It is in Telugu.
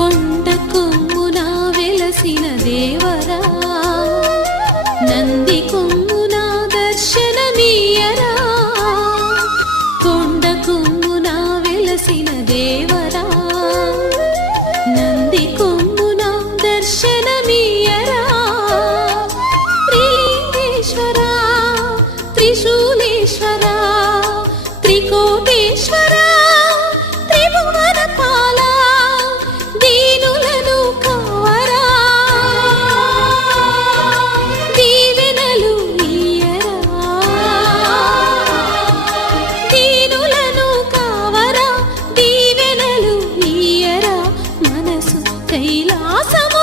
కొండ కొమ్మున వెలసిన దేవరా నంది కొమ్మున దర్శనమీయరా కొండ కొమ్మున వెలసిన దేవరా నంది కొమ్మున దర్శనమీయరా త్రిలింగేశ్వరా త్రిశూలేశ్వరా త్రికోటేశ్వరా త్రిభువనపాలా దీనులను కావరా దీవెనలు ఇయ్యరా దీనులను కావరా దీవెనలు ఇయ్యరా మనసు కైలాసము